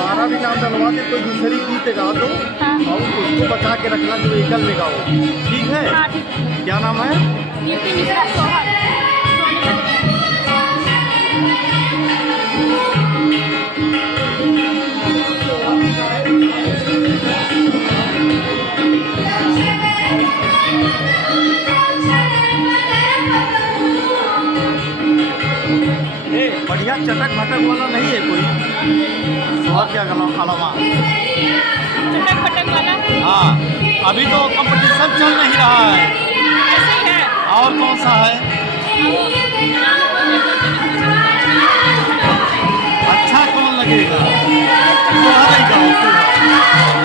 कोई दूसरी गीत गा दो हाँ। और उसको बचा के रखना जो एकल में गाओ, ठीक है? हाँ ठीक है। क्या नाम है? कीर्ति मिश्रा सोहर बढ़िया चटक भटक वाला नहीं है कोई और क्या अलावा? चटक पटक वाला हाँ, अभी तो कंपटीशन चल नहीं रहा है। ऐसे ही है। और कौन सा है? अच्छा कौन लगेगा? सोहर ही गाओ, सोहर।